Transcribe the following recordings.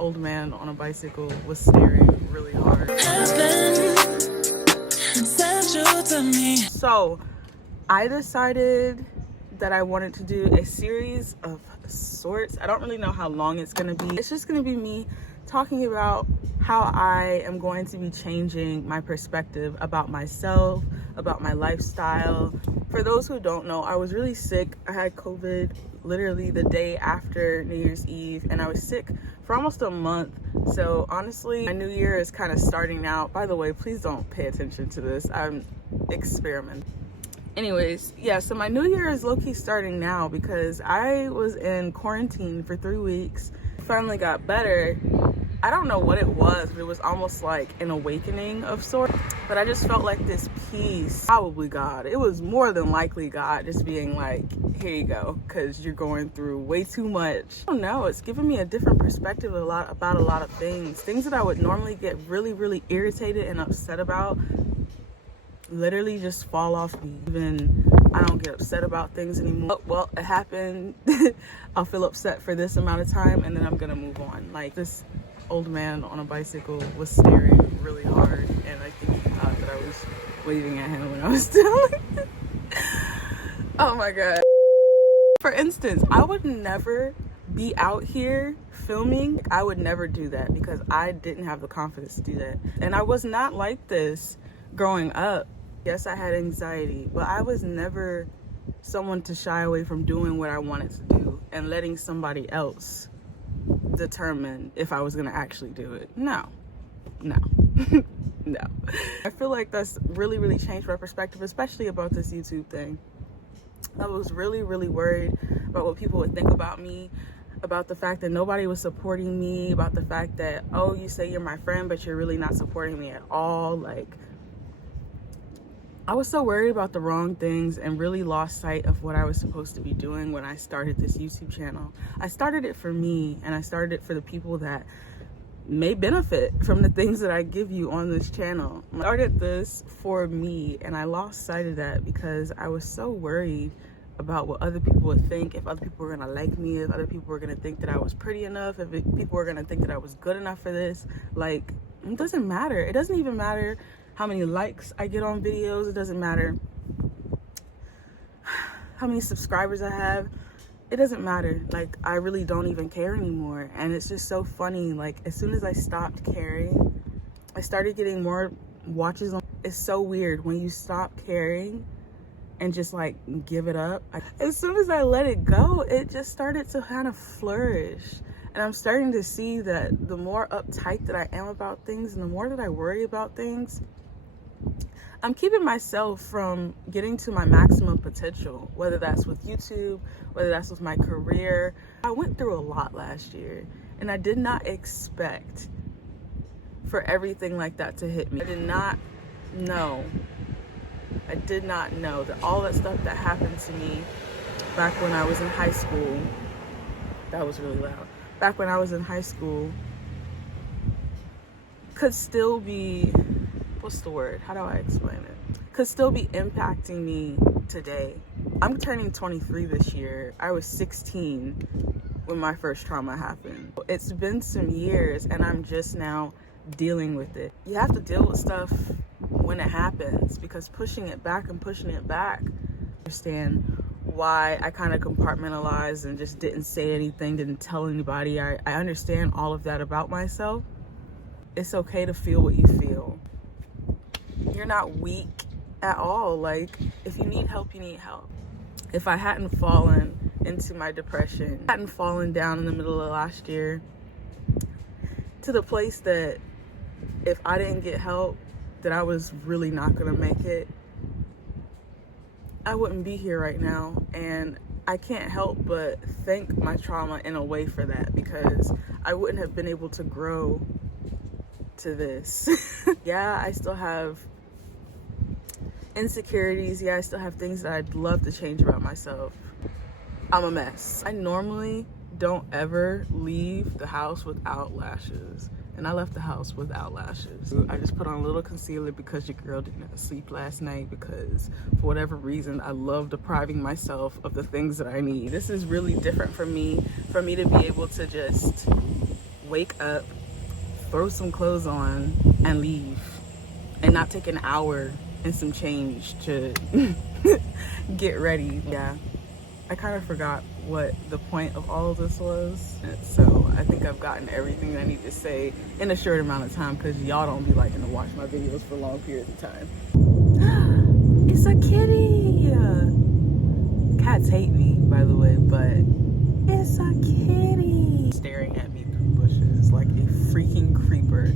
old man on a bicycle was staring really hard. So I decided that I wanted to do a series of sorts. I don't really know how long it's gonna be. It's just gonna be me talking about how I am going to be changing my perspective about myself, about my lifestyle. For those who don't know, I was really sick. I had COVID literally the day after New Year's Eve, and I was sick for almost a month. So honestly, my new year is kind of starting out. By the way, please don't pay attention to this. I'm experimenting. Anyways, yeah, so my new year is low-key starting now because I was in quarantine for 3 weeks. Finally got better. I don't know what it was, but it was almost like an awakening of sorts. But I just felt like this peace, probably God. It was more than likely God just being like, here you go, because you're going through way too much. I don't know, it's given me a different perspective about a lot of things. Things that I would normally get really, really irritated and upset about literally just fall off me. Even I don't get upset about things anymore. Well, it happened. I'll feel upset for this amount of time and then I'm gonna move on. Like, this old man on a bicycle was staring really hard and I think he thought that I was waving at him when I was doing it. Oh my God. For instance, I would never be out here filming. I would never do that because I didn't have the confidence to do that. And I was not like this growing up. Yes, I had anxiety, but I was never someone to shy away from doing what I wanted to do and letting somebody else determine if I was gonna actually do it. No. No. I feel like that's really, really changed my perspective, especially about this YouTube thing. I was really, really worried about what people would think about me, about the fact that nobody was supporting me, about the fact that, oh, you say you're my friend, but you're really not supporting me at all. Like, I was so worried about the wrong things and really lost sight of what I was supposed to be doing when I started this YouTube channel. I started it for me, and I started it for the people that may benefit from the things that I give you on this channel. I started this for me, and I lost sight of that because I was so worried about what other people would think, if other people were gonna like me, if other people were gonna think that I was pretty enough, if people were gonna think that I was good enough for this. Like, it doesn't matter. It doesn't even matter how many likes I get on videos. It doesn't matter how many subscribers I have. It doesn't matter. Like, I really don't even care anymore. And it's just so funny. Like, as soon as I stopped caring, I started getting more watches on. It's so weird when you stop caring and just like give it up. As soon as I let it go, it just started to kind of flourish. And I'm starting to see that the more uptight that I am about things and the more that I worry about things, I'm keeping myself from getting to my maximum potential, whether that's with YouTube, whether that's with my career. I went through a lot last year, and I did not expect for everything like that to hit me. I did not know that all that stuff that happened to me back when I was in high school, that was really loud, back when I was in high school, could still be, what's the word? How do I explain it? Could still be impacting me today. I'm turning 23 this year. I was 16 when my first trauma happened. It's been some years and I'm just now dealing with it. You have to deal with stuff when it happens because pushing it back, understand why I kind of compartmentalized and just didn't say anything, didn't tell anybody. I understand all of that about myself. It's okay to feel what you feel. You're not weak at all. Like, if you need help, you need help. If I hadn't fallen into my depression, hadn't fallen down in the middle of last year to the place that if I didn't get help, that I was really not gonna make it, I wouldn't be here right now. And I can't help but thank my trauma in a way for that, because I wouldn't have been able to grow to this. Yeah, I still have insecurities. Yeah, I still have things that I'd love to change about myself. I'm a mess. I normally don't ever leave the house without lashes, and I left the house without lashes. I just put on a little concealer because your girl didn't sleep last night, because for whatever reason I love depriving myself of the things that I need. This is really different for me to be able to just wake up, throw some clothes on, and leave, and not take an hour and some change to get ready. Yeah, I kind of forgot what the point of all of this was, so I think I've gotten everything I need to say in a short amount of time, because y'all don't be liking to watch my videos for long periods of time. It's a kitty! Cats hate me, by the way, but it's a kitty! Staring at me through bushes like a freaking creeper.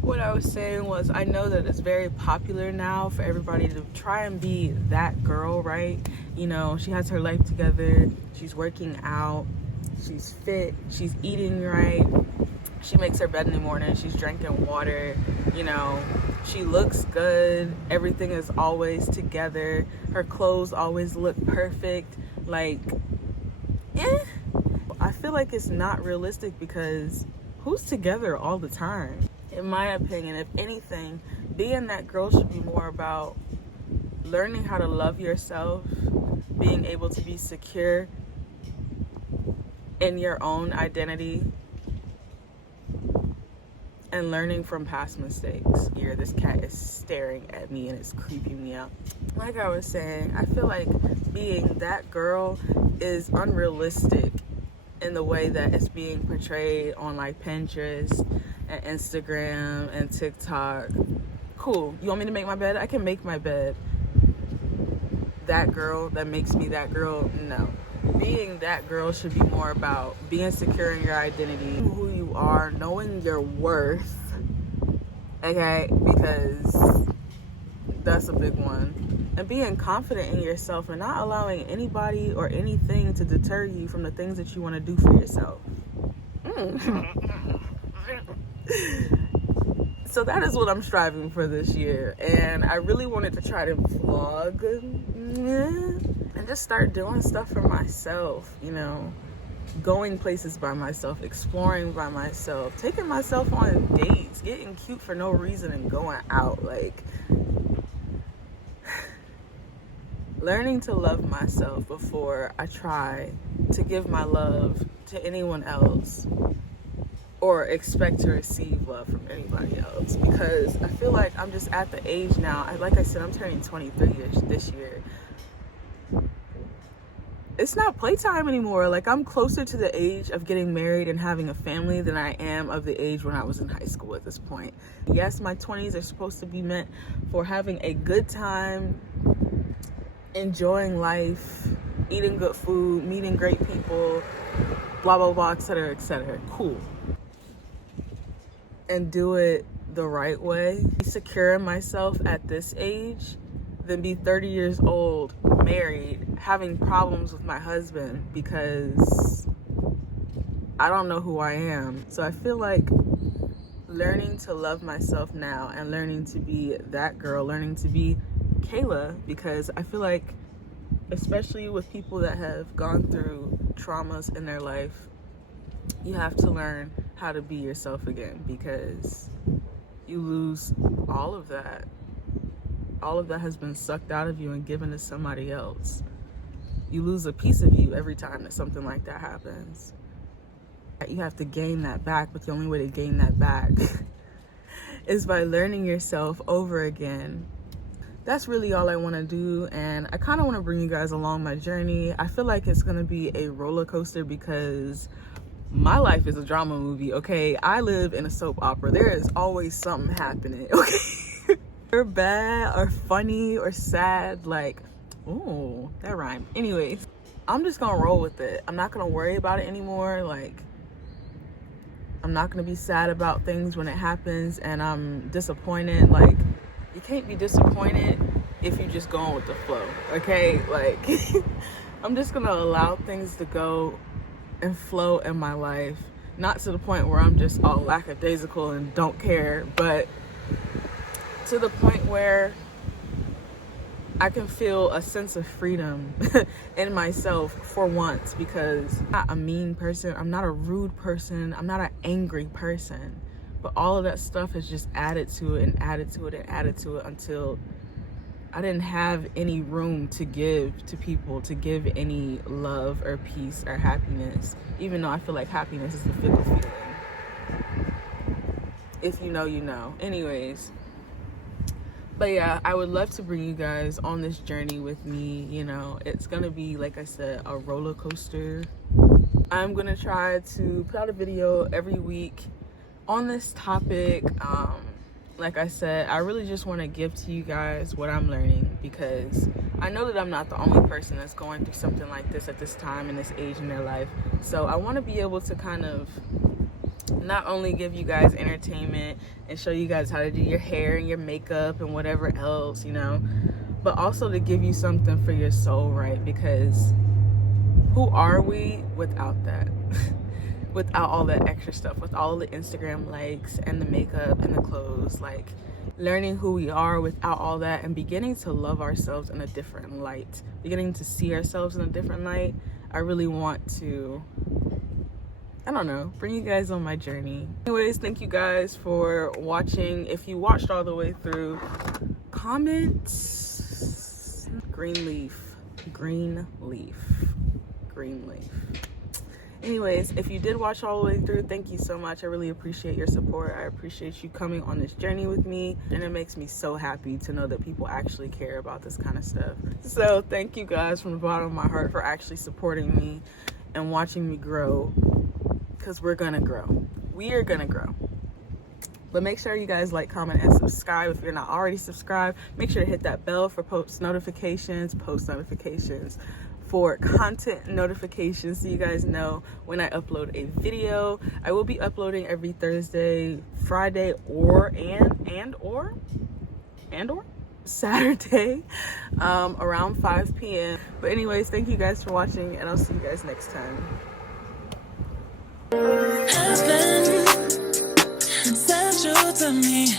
What I was saying was, I know that it's very popular now for everybody to try and be that girl, right? You know, she has her life together, she's working out, she's fit, she's eating right, she makes her bed in the morning, she's drinking water, you know, she looks good, everything is always together, her clothes always look perfect. Like, I feel like it's not realistic, because who's together all the time? In my opinion, if anything, being that girl should be more about learning how to love yourself, being able to be secure in your own identity, and learning from past mistakes. Here, this cat is staring at me and it's creeping me out. Like I was saying, I feel like being that girl is unrealistic in the way that it's being portrayed on like Pinterest and Instagram and TikTok. Cool, you want me to make my bed? I can make my bed. That girl that makes me that girl? No. Being that girl should be more about being secure in your identity, who you are, knowing your worth, okay? Because that's a big one. And being confident in yourself and not allowing anybody or anything to deter you from the things that you want to do for yourself. So that is what I'm striving for this year, and I really wanted to try to vlog and just start doing stuff for myself, you know, going places by myself, exploring by myself, taking myself on dates, getting cute for no reason and going out, like learning to love myself before I try to give my love to anyone else or expect to receive love from anybody else, because I feel like I'm just at the age now, like I said, I'm turning 23 this year. It's not playtime anymore. Like, I'm closer to the age of getting married and having a family than I am of the age when I was in high school at this point. Yes, my 20s are supposed to be meant for having a good time, enjoying life, eating good food, meeting great people, blah, blah, blah, etc., etc. Cool. And do it the right way. Be secure in myself at this age, than be 30 years old, married, having problems with my husband because I don't know who I am. So I feel like learning to love myself now and learning to be that girl, learning to be Kayla, because I feel like, especially with people that have gone through traumas in their life, you have to learn how to be yourself again, because you lose all of that. All of that has been sucked out of you and given to somebody else. You lose a piece of you every time that something like that happens. You have to gain that back, but the only way to gain that back is by learning yourself over again. That's really all I want to do, and I kind of want to bring you guys along my journey. I feel like it's going to be a roller coaster because my life is a drama movie, okay? I live in a soap opera. There is always something happening, okay? Or bad or funny or sad, like, ooh, that rhymed. Anyways, I'm just gonna roll with it. I'm not gonna worry about it anymore. Like, I'm not gonna be sad about things when it happens and I'm disappointed. Like, you can't be disappointed if you're just going with the flow, okay? Like, I'm just gonna allow things to go and flow in my life, not to the point where I'm just all lackadaisical and don't care, but to the point where I can feel a sense of freedom in myself for once, because I'm not a mean person, I'm not a rude person, I'm not an angry person, but all of that stuff has just added to it and added to it and added to it until I didn't have any room to give to people, to give any love or peace or happiness, even though I feel like happiness is a fickle feeling. If you know, you know. Anyways, but yeah, I would love to bring you guys on this journey with me. You know, it's gonna be, like I said, a roller coaster. I'm gonna try to put out a video every week on this topic. Like I said, I really just want to give to you guys what I'm learning, because I know that I'm not the only person that's going through something like this at this time and this age in their life. So I want to be able to kind of not only give you guys entertainment and show you guys how to do your hair and your makeup and whatever else, you know, but also to give you something for your soul, right? Because who are we without that? Without all that extra stuff, with all the Instagram likes and the makeup and the clothes, like learning who we are without all that, and beginning to love ourselves in a different light, beginning to see ourselves in a different light. I really want to, I don't know, bring you guys on my journey. Anyways, thank you guys for watching. If you watched all the way through, comment green leaf, green leaf, green leaf. Anyways, if you did watch all the way through, thank you so much. I really appreciate your support. I appreciate you coming on this journey with me, and it makes me so happy to know that people actually care about this kind of stuff. So thank you guys from the bottom of my heart for actually supporting me and watching me grow, because we're gonna grow. We are gonna grow. But make sure you guys like, comment, and subscribe. If you're not already subscribed, make sure to hit that bell for post notifications for content notifications, so you guys know when I upload a video. I will be uploading every Thursday, Friday, or Saturday, around 5 p.m. But anyways, thank you guys for watching, and I'll see you guys next time. Has been central to me.